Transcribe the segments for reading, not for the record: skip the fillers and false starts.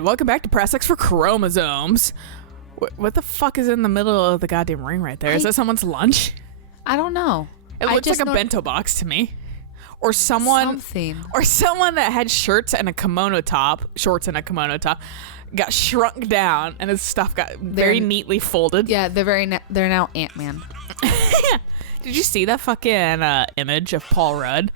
And welcome back to Press X for Chromosomes. What the fuck is in the middle of the goddamn ring right there? Is that someone's lunch? I don't know. It looks like a bento box to me. Or someone that had shorts and a kimono top, got shrunk down and his stuff got very neatly folded. Yeah, they're now Ant-Man. Did you see that fucking image of Paul Rudd?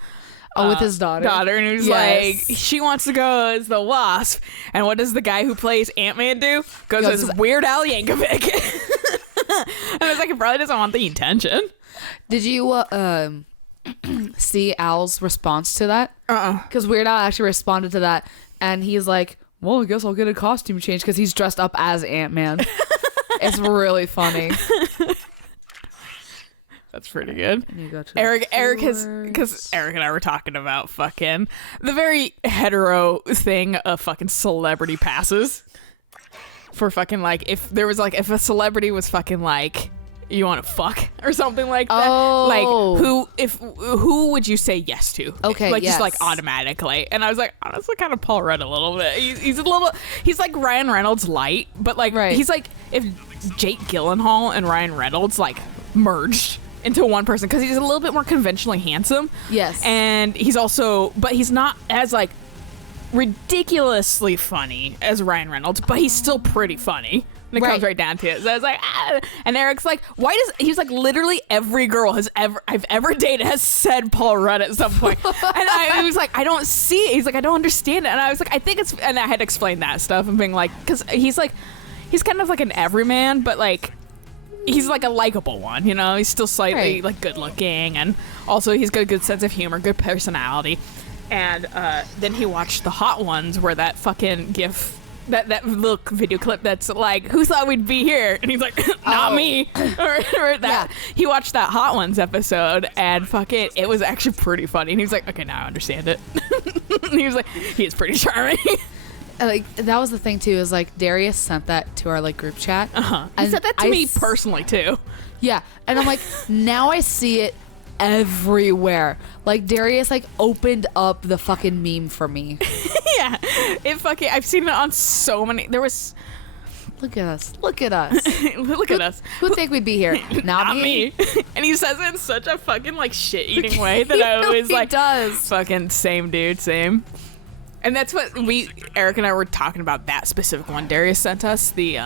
Oh, with his daughter. And he was like, she wants to go as the Wasp. And what does the guy who plays Ant-Man do? Goes as Weird Al Yankovic. And I was like, he probably doesn't want the attention. Did you see Al's response to that? Because Weird Al actually responded to that. And he's like, well, I guess I'll get a costume change because he's dressed up as Ant-Man. It's really funny. That's pretty good. Eric has, because Eric and I were talking about fucking the very hetero thing of fucking celebrity passes for fucking like if a celebrity was fucking like you want to fuck or something like that. Oh. Like who would you say yes to? Okay, like yes. Just like automatically. And I was like, honestly, kind of Paul Rudd a little bit. He's like Ryan Reynolds light, but like he's like if Jake Gyllenhaal and Ryan Reynolds like merged into one person, because he's a little bit more conventionally handsome. Yes. And he's also, but he's not as like ridiculously funny as Ryan Reynolds, but he's still pretty funny when it comes right down to it. So I was like, and Eric's like, he's like, literally every girl I've ever dated has said Paul Rudd at some point. And I was like, I don't see it. He's like, I don't understand it. And I was like, I think it's, and I had to explain that stuff and being like, because he's kind of like an everyman, but like, he's like a likable one, you know? He's still slightly like good looking, and also he's got a good sense of humor, good personality. And then he watched the Hot Ones, where that fucking gif, that little video clip that's like, who thought we'd be here? And he's like, not me. or that. Yeah. He watched that Hot Ones episode, and fucking, it was actually pretty funny. And he was like, okay, now I understand it. And he was like, he is pretty charming. Like that was the thing too, is like Darius sent that to our like group chat. He said that to me personally too. Yeah, and I'm like, now I see it everywhere. Like Darius like opened up the fucking meme for me. Yeah, I've seen it on so many. There was. Look at us. Look at us. Who think we'd be here? Not me. And he says it in such a fucking like shit eating way that I always like. Does fucking same dude, same. And that's what Eric and I were talking about, that specific one. Darius sent us the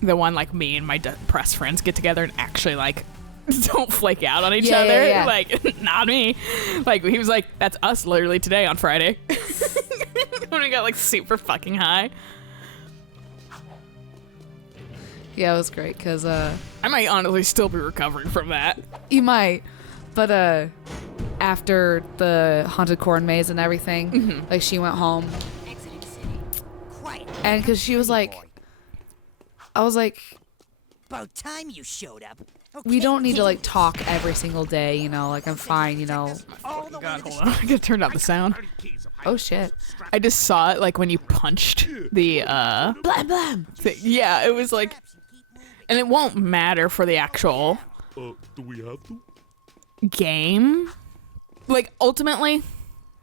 one like me and my press friends get together and actually like don't flake out on each other. Yeah. Like, not me. Like, he was like, that's us literally today on Friday. When we got like super fucking high. Yeah, it was great because I might honestly still be recovering from that. You might, but after the haunted corn maze and everything, like she went home, and because she was like, I was like, about time you showed up. Okay, we don't need to like talk every single day, you know, like I'm fine, you know. Oh God, hold on, I gotta turn down the sound. Oh shit, I just saw it like when you punched the blam blam thing. Yeah, it was like, and it won't matter for the actual do we have to? Game. Like, ultimately,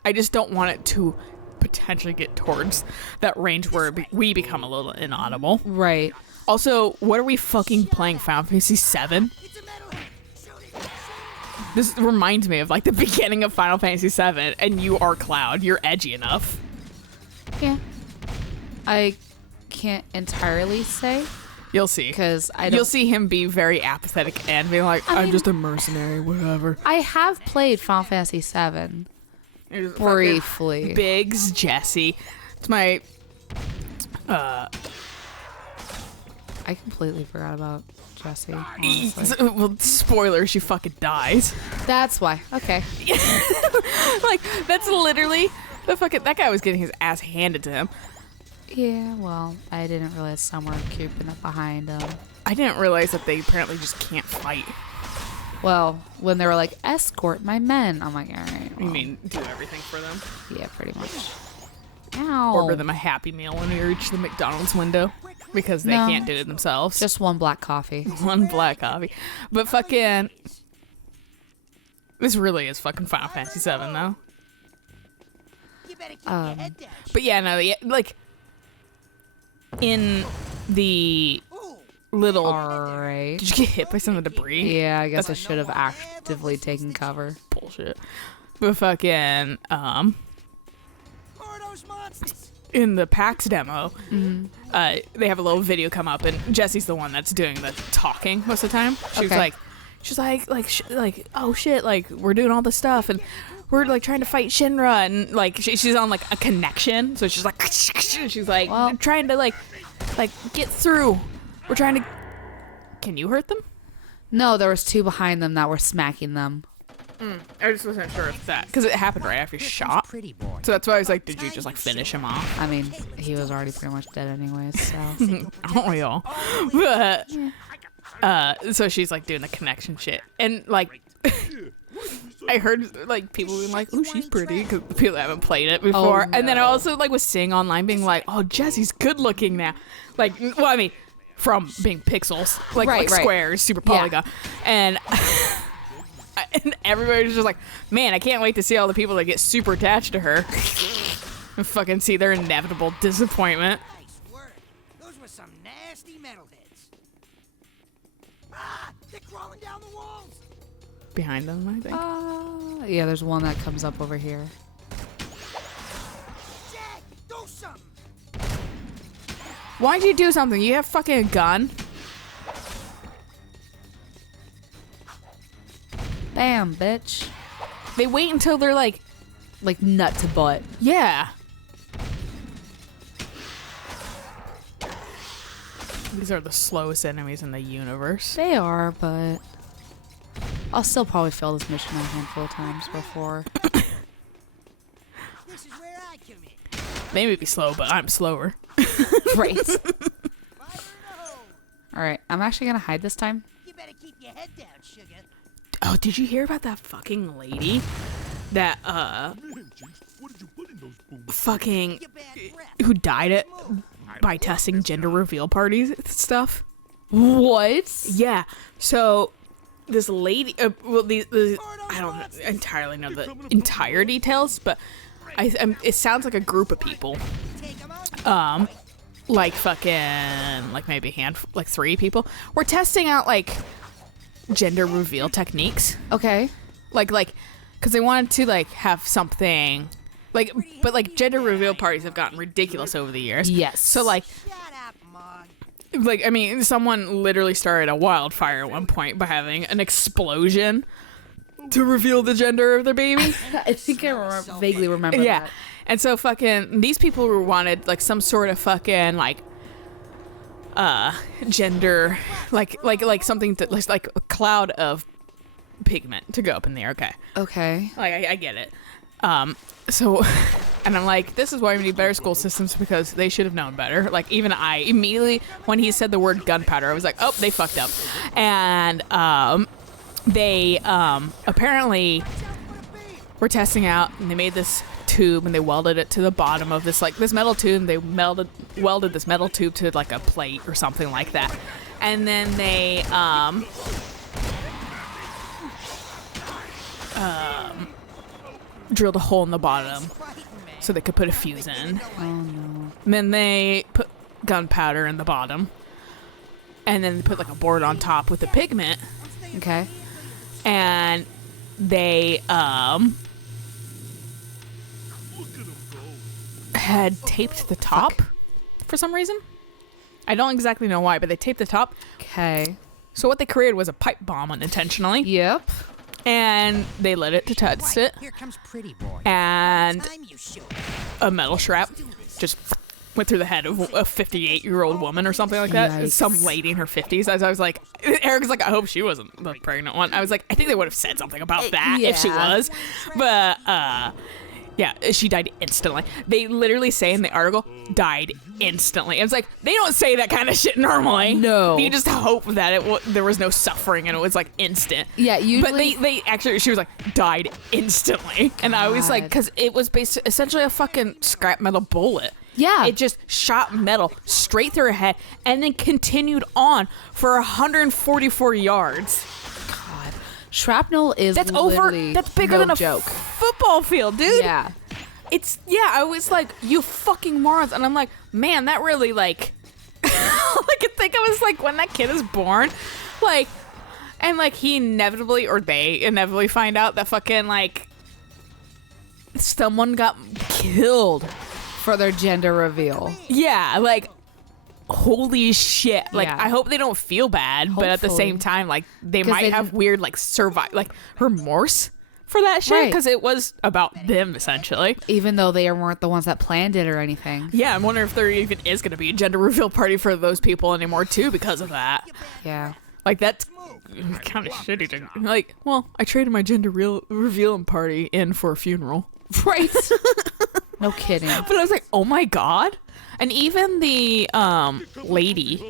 I just don't want it to potentially get towards that range where we become a little inaudible. Right. Also, what are we fucking playing, Final Fantasy VII? This reminds me of like the beginning of Final Fantasy VII, and you are Cloud. You're edgy enough. Yeah. I can't entirely say. You'll see. Because you'll see him be very apathetic and be like, I'm just a mercenary, whatever. I have played Final Fantasy VII. Briefly. Biggs, Jesse. It's my... I completely forgot about Jesse, honestly. Well, spoiler, she fucking dies. That's why. Okay. Like, that's literally... that guy was getting his ass handed to him. Yeah, well, I didn't realize some were creeping up behind him. I didn't realize that they apparently just can't fight. Well, when they were like, escort my men, I'm like, all right. Well, you mean do everything for them? Yeah, pretty much. Ow. Order them a Happy Meal when we reach the McDonald's window because they can't do it themselves. Just one black coffee. One black coffee. But fucking... This really is fucking Final Fantasy VII, though. You better keep your head down. But yeah, no, like... in the little. All right. Did you get hit by some of the debris? Yeah, I guess I should have actively taken cover. Bullshit. But fucking Who are those monsters? in the PAX demo, they have a little video come up, and Jesse's the one that's doing the talking most of the time. She's Okay. like, oh shit, like we're doing all this stuff, and we're like trying to fight Shinra, and like she's on like a connection, so she's like, she's like Well- trying to like get through. We're trying to. Can you hurt them? No, there was 2 behind them that were smacking them. I just wasn't sure if that because it happened right after you shot. Pretty boy. So that's why I was like, did you just like finish him off? I mean, he was already pretty much dead anyways, so. Aren't we all? But so she's like doing the connection shit, and like I heard like people being like, "Oh, she's pretty," because people haven't played it before. Oh, And then I no. also like was seeing online being like, "Oh, Jesse's good looking now." Like, well, I mean, from being pixels, like Right, right. squares, super Yeah. polygon, and. And everybody was just like, man, I can't wait to see all the people that get super attached to her and fucking see their inevitable disappointment. Nice work. Those were some nasty metalheads. Ah! They're crawling down the walls. Behind them, I think. Yeah, there's one that comes up over here. Jack, do something. Why'd you do something? You have fucking a gun? Bam, bitch. They wait until they're like, Like nut to butt. yeah. These are the slowest enemies in the universe. They are, but I'll still probably fail this mission a handful of times before. This is where I come in. They may be slow, but I'm slower. Right. Fire in the hole. All right, I'm actually gonna hide this time. You better keep your head down, sugar. Oh, did you hear about that fucking lady? That, Man, Jinx, what did you put in those booms? fucking, Your bad breath. who died by testing gender reveal parties stuff? What? Yeah. So this lady, well, I don't entirely know the entire details, but it sounds like a group of people, Take 'em out. like fucking, like maybe like 3 people. We're testing out like gender reveal techniques, Okay. like, because they wanted to like have something. Like, but like gender reveal parties have gotten ridiculous over the years. Yes. So like, Shut up, Mog. like I mean, someone literally started a wildfire at one point by having an explosion to reveal the gender of their baby. I think I vaguely remember Yeah. that. And so fucking these people wanted like some sort of fucking like gender like something that looks like a cloud of pigment to go up in there. Okay. Okay. Like I get it. So and I'm like, this is why we need better school systems, because they should have known better. Like even I immediately when he said the word gunpowder, I was like, oh, they fucked up. And they apparently were testing out, and they made this tube and they welded it to the bottom of this metal tube, and they welded this metal tube to like a plate or something like that. And then they drilled a hole in the bottom so they could put a fuse in. Oh no. And then they put gunpowder in the bottom, and then they put like a board on top with the pigment, Okay. and they had taped the top for some reason. I don't exactly know why, but they taped the top. Okay. So what they created was a pipe bomb unintentionally, Yep. and they lit it to test it, Here comes pretty boy. and Time you show. a metal strap just went through the head of a 58-year-old woman or something like that. Yikes. Some lady in her 50s. As I was like, Eric's like, I hope she wasn't the pregnant one. I was like, I think they would have said something about that if she yeah. was. But, yeah, she died instantly. They literally say in the article, died instantly. I was like, they don't say that kind of shit normally. No. You just hope that there was no suffering and it was like instant. Yeah, But usually- they actually, she was like, died instantly. And I was like, God. because it was essentially a fucking scrap metal bullet. Yeah. It just shot metal straight through her head and then continued on for 144 yards. God. Shrapnel is That's literally that's bigger no than a joke. football field, dude. Yeah. I was like, you fucking morons. And I'm like, man, that really like think it was like when that kid is born, like, and like he inevitably, or they inevitably find out that fucking like someone got killed. For their gender reveal. Yeah, like holy shit. Like Yeah. I hope they don't feel bad, but at the Hopefully. same time, like they 'Cause might they have didn't- weird like like remorse for that shit Right. because it was about them essentially. Even though they weren't the ones that planned it or anything. Yeah, I'm wondering if there even is going to be a gender reveal party for those people anymore too because of that. Yeah. Like that's kind of shitty to like. Well, I traded my gender reveal party in for a funeral. Right. No kidding. But I was like, oh my god. And even the lady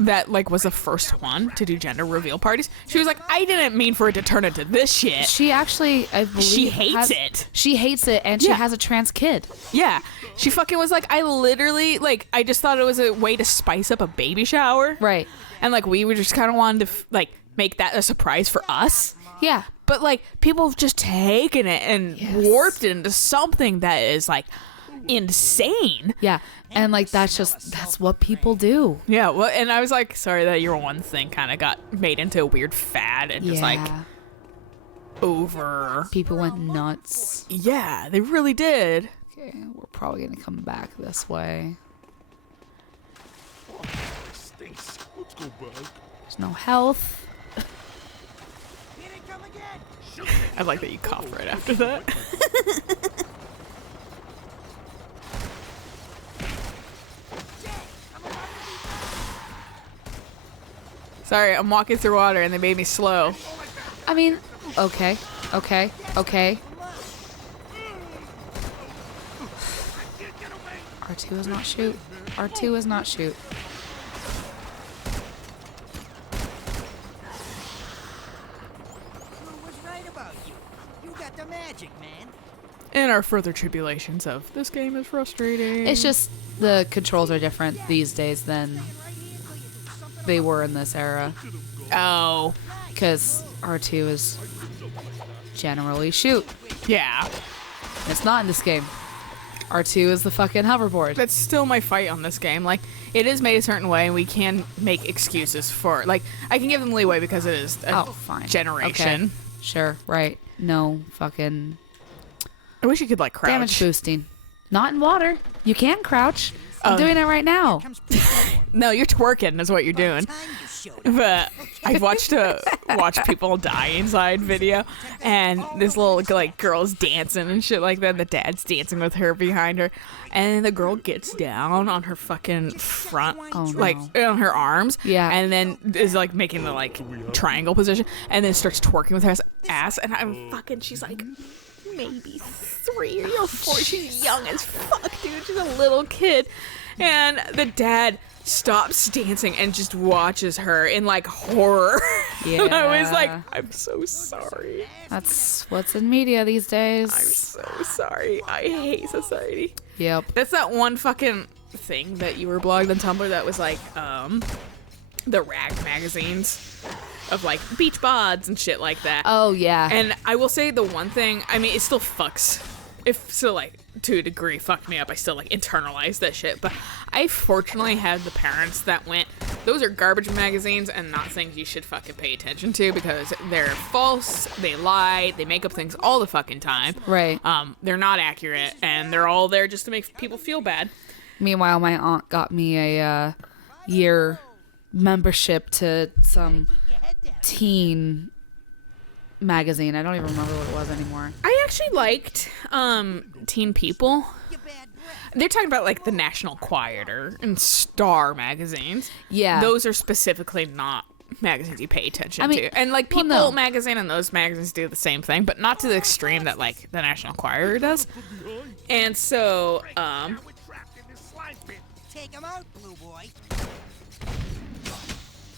that like was the first one to do gender reveal parties, she was like, I didn't mean for it to turn into this shit. She actually, I believe, She hates it. She hates it, and she Yeah. has a trans kid. Yeah, she fucking was like, I literally like, I just thought it was a way to spice up a baby shower, Right. and like we were just kind of wanted to like make that a surprise for us. Yeah. But like people have just taken it and warped it into something that is like insane. Yeah. And like that's what people do. Yeah, well, and I was like, sorry that your one thing kind of got made into a weird fad and just like over. People went nuts. Yeah, they really did. Okay, we're probably gonna come back this way. Stinks. Let's go back. There's no health. Here they come again. I like that you cough right after that. Sorry, I'm walking through water and they made me slow. I mean, okay. R2 is not shoot. R2 is not shoot. Who was right about you? You got the magic, man. And our further tribulations of this game is frustrating. It's just the controls are different these days than they were in this era. Oh, Because R2 is generally shoot. yeah. It's not in this game. R2 is the fucking hoverboard. That's still my fight on this game. Like, it is made a certain way, and we can make excuses for like I can give them leeway because it is a Fine. generation. Okay. Sure, right. No fucking I wish you could like crouch. damage boosting. Not in water. You can crouch. I'm doing it right now. Comes pretty No, you're twerking is what you're doing. time you showed up. But I've watched a watch people die inside video, and this little like girl's dancing and shit like that. And the dad's dancing with her behind her, and the girl gets down on her fucking front, Oh, no. like on her arms, Yeah. and then is like making the like triangle position, and then starts twerking with her ass. And I'm fucking, she's like maybe 3 or 4. She's young as fuck, dude. She's a little kid, and the dad stops dancing and just watches her in like horror. And I was like, Yeah. I'm so sorry. That's what's in media these days. I'm so sorry. I hate society. Yep. That's that one fucking thing that you were blogged on Tumblr that was like the rag magazines of like beach bods and shit like that. Oh yeah. And I will say the one thing, I mean, it still fucks. If still like to a degree fucked me up. I still like internalized that shit. But I fortunately had the parents that went, those are garbage magazines and not things you should fucking pay attention to because they're false, they lie, they make up things all the fucking time. Right. They're not accurate and they're all there just to make people feel bad. Meanwhile, my aunt got me a year membership to some teen magazine. I don't even remember what it was anymore. I actually liked Teen People. You bad breath. They're talking about like the National Quieter and Star magazines. Yeah. Those are specifically not magazines you pay attention I mean, to. And like well, People no. magazine and those magazines do the same thing, but not to the extreme that like the National Enquirer does. And so, We're trapped in this slime pit. Take him out, blue boy.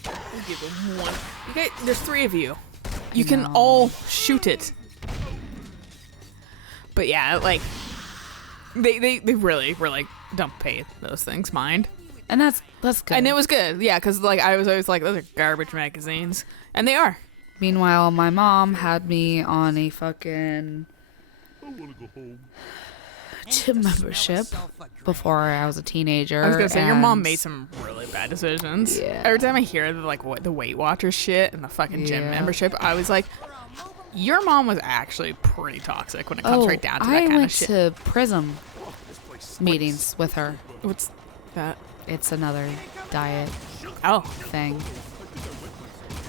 we'll give them one. Okay, there's 3 of you. You can know. all shoot it. But yeah, like they really don't pay those things mind. And that's good. And it was good, yeah, because like I was always like, those are garbage magazines, and they are. Meanwhile, my mom had me on a fucking I want to go home. gym membership before I was a teenager. I was gonna say your mom and- made some really bad decisions. Yeah. Every time I hear the Weight Watchers shit and the fucking gym Yeah. membership, I was like, your mom was actually pretty toxic when it comes right down to that I kind of went shit. to Prism meetings with her. What's that? It's another diet Oh, thing.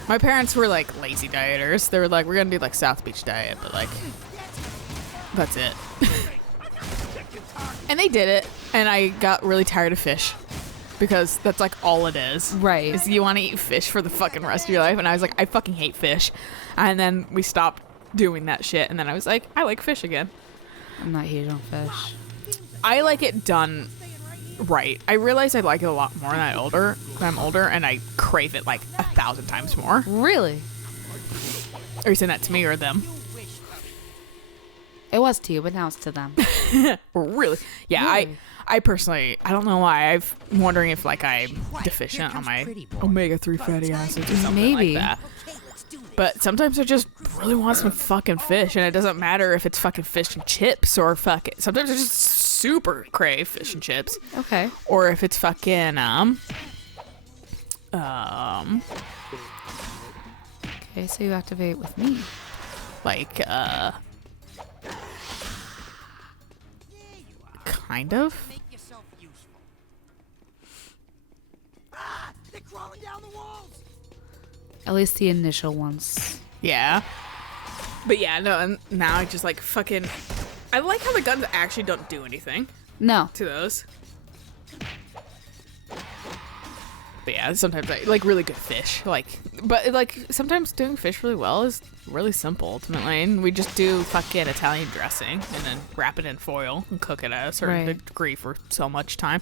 my parents were like lazy dieters. They were like, we're gonna do like South Beach diet, but like, that's it. And they did it, and I got really tired of fish because that's like all it is. Right. Is you want to eat fish for the fucking rest of your life, and I was like, I fucking hate fish, and then we stopped doing that shit, and then I was like, I like fish again. I'm not huge on fish. I like it done right. I realize I like it a lot more when I'm older, and I crave it like 1,000 times more. Really? Are you saying that to me or them? It was to you, but now it's to them. Really? Yeah, Really? I personally, I don't know why. I'm wondering if like I'm deficient on my omega-3 fatty acids or something Maybe. like that. But sometimes I just really want some fucking fish, and it doesn't matter if it's fucking fish and chips or sometimes I just super crave fish and chips. Okay. Or if it's fucking Okay, so you activate with me. like kind of. Make yourself useful. Ah! They're crawling down the walls! At least the initial ones. Yeah. But yeah, no, and now I just like fucking I like how the guns actually don't do anything No. to those. But yeah, sometimes I like really good fish. But like sometimes doing fish really well is really simple ultimately. And we just do fucking Italian dressing and then wrap it in foil and cook it at a certain Right. degree for so much time.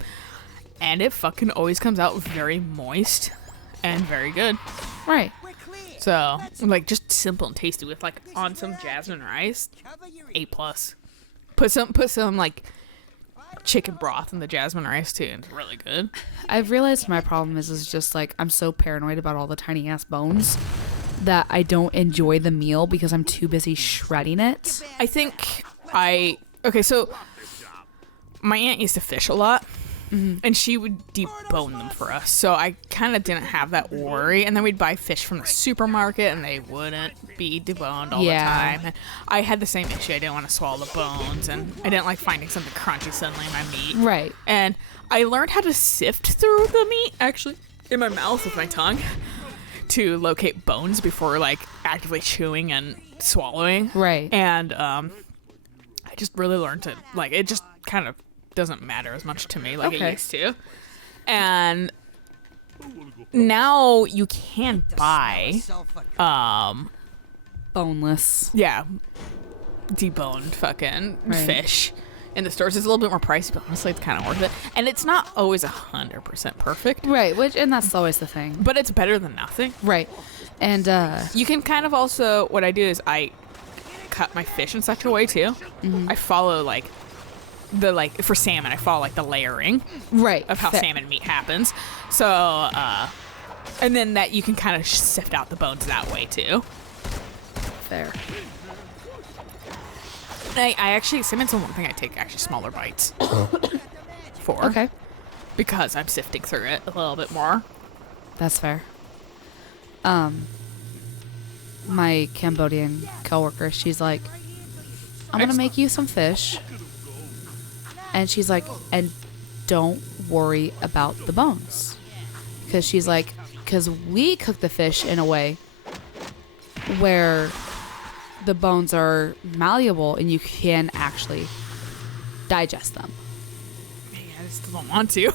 And it fucking always comes out very moist and very good. Right. We're clear. So like just simple and tasty with like on some jasmine rice. Cover your A+. Put some like chicken broth in the jasmine rice too, and it's really good. I've realized my problem is just like I'm so paranoid about all the tiny ass bones that I don't enjoy the meal because I'm too busy shredding it. I think so my aunt used to fish a lot, and she would debone them for us, so I kind of didn't have that worry. And then we'd buy fish from the supermarket and they wouldn't be deboned all Yeah. the time. And I had the same issue. I didn't want to swallow the bones, and I didn't like finding something crunchy suddenly in my meat. Right. And I learned how to sift through the meat, actually, in my mouth with my tongue to locate bones before, like, actively chewing and swallowing. Right. And I just really learned to, like, it just kind of doesn't matter as much to me like Okay. it used to. And now you can buy, Boneless. yeah, deboned fucking Right. fish in the stores. It's a little bit more pricey, but honestly, it's kind of worth it. And it's not always 100% perfect, Right. And that's always the thing. but it's better than nothing. Right. And You can kind of also, what I do is I cut my fish in such a way too. I follow like for salmon, I follow like the layering right. of how salmon meat happens. So, and then that you can kind of sift out the bones that way too. Fair. I actually, salmon's the one thing I take actually smaller bites for. Okay. Because I'm sifting through it a little bit more. That's fair. My Cambodian coworker, she's like, I'm gonna make you some fish. And she's like, and don't worry about the bones. Because she's like, because we cook the fish in a way where the bones are malleable and you can actually digest them. I just don't want to.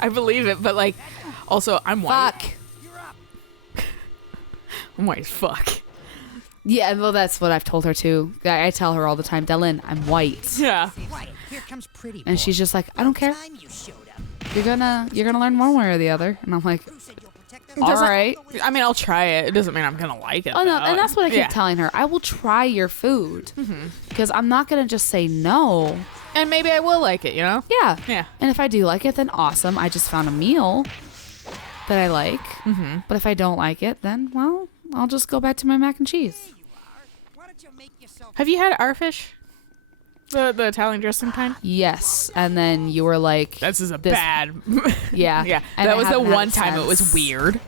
I believe it, but like, also I'm white. Fuck. I'm white as fuck. Yeah, well, that's what I've told her too. I tell her all the time, Delyn, I'm white. Yeah. Right, here comes pretty boy. And she's just like, I don't care. Time you showed up. You're gonna learn one way or the other. And I'm like, Who said you'll protect them? all Doesn't- right. I mean, I'll try it. It doesn't mean I'm gonna like it. Oh no, though. and that's what I keep Yeah. telling her. I will try your food because I'm not gonna just say no. And maybe I will like it, you know? Yeah. Yeah. And if I do like it, then awesome. I just found a meal that I like. Mm-hmm. But if I don't like it, then well, I'll just go back to my mac and cheese. Why don't you make yourself Have you had our fish? The Italian dressing kind? Yes, and then you were like, This is bad. yeah, Yeah, and that I was the haven't had one it time it was since. weird.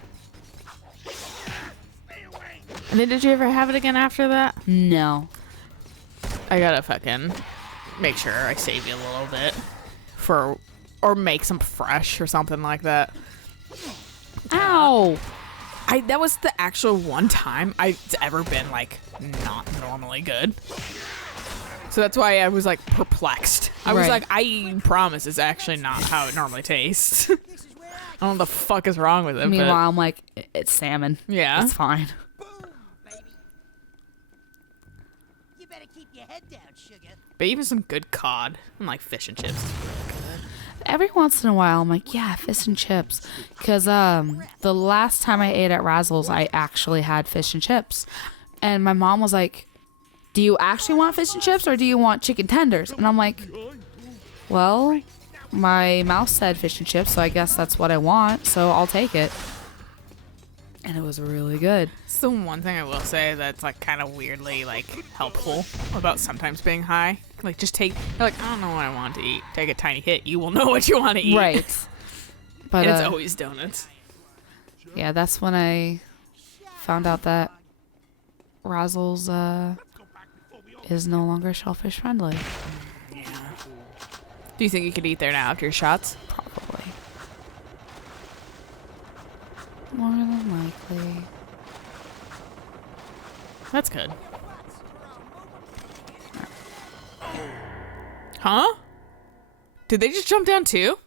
And then did you ever have it again after that? No. I gotta fucking make sure I save you a little bit or make some fresh or something like that. Ow. That was the actual one time I've ever been like not normally good. So that's why I was like perplexed. I was Right. like, I promise it's actually not how it normally tastes. I don't know what the fuck is wrong with it. Meanwhile, I'm like, it's salmon. Yeah. It's fine. Boom, baby. You better keep your head down, sugar. But even some good cod and like fish and chips. Every once in a while, I'm like, yeah, fish and chips. Because the last time I ate at Razzles, I actually had fish and chips. And my mom was like, do you actually want fish and chips or do you want chicken tenders? And I'm like, well, my mouth said fish and chips, so I guess that's what I want. So I'll take it. And it was really good. It's the one thing I will say that's like kind of weirdly like helpful about sometimes being high. Like just you're like, I don't know what I want to eat. Take a tiny hit. You will know what you want to eat. Right. But And it's always donuts. yeah, that's when I found out that Razzles is no longer shellfish friendly. Do you think you could eat there now after your shots? Probably. More than likely. That's good. Huh? Did they just jump down too?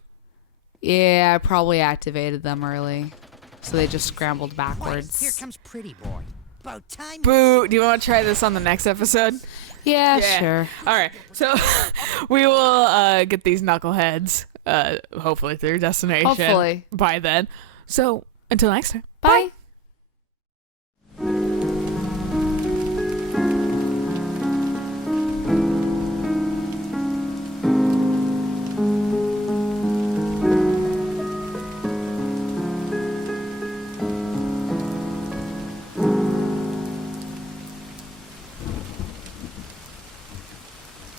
Yeah, I probably activated them early. So they just scrambled Here backwards. comes Pretty Boy. About time. Boo. Do you want to try this on the next episode? Yeah, sure. All right. So we will get these knuckleheads hopefully through destination Hopefully. by then. So until next time. Bye.